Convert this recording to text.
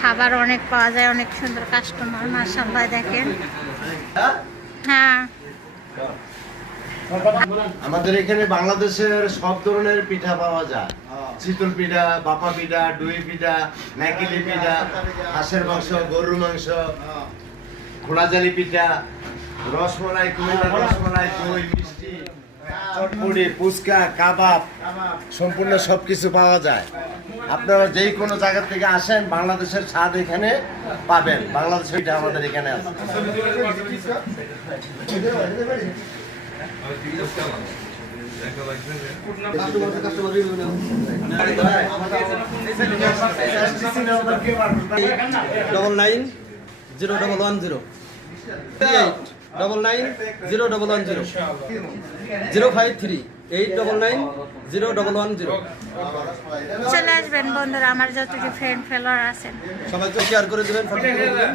খাবার অনেক পাওয়া যায়, অনেক সুন্দর কাস্টমার মাশাআল্লাহ দেখেন। হ্যাঁ, আমাদের এখানে বাংলাদেশের সব ধরনের পিঠা পাওয়া যায়। চিতল পিঠা, বাপা পিঠা, ডুই পিঠা, নাকিলি পিঠা, হাঁসের মাংস, গরুর মাংস, খোলাজালি পিঠা, রসমলাই, কুমিল্লার রসমলাই, দই, মিষ্টি, চটপটি, ফুচকা, কাবাব, সম্পূর্ণ সবকিছু পাওয়া যায়। আপনারা যেই কোনো জায়গা থেকে আসেন, বাংলাদেশের স্বাদ এখানে পাবেন। বাংলাদেশের পিঠা আমাদের এখানে আছে। ডবল 9 0 1 1 0 38 99 0 1 1 0 053 899 0 1 1 0। চলে আসবেন বন্ধুরা, আমার যতটি ফ্রেন্ড ফলোয়ার আছেন সবাইকে শেয়ার করে দেবেন, ফটো করে দেবেন।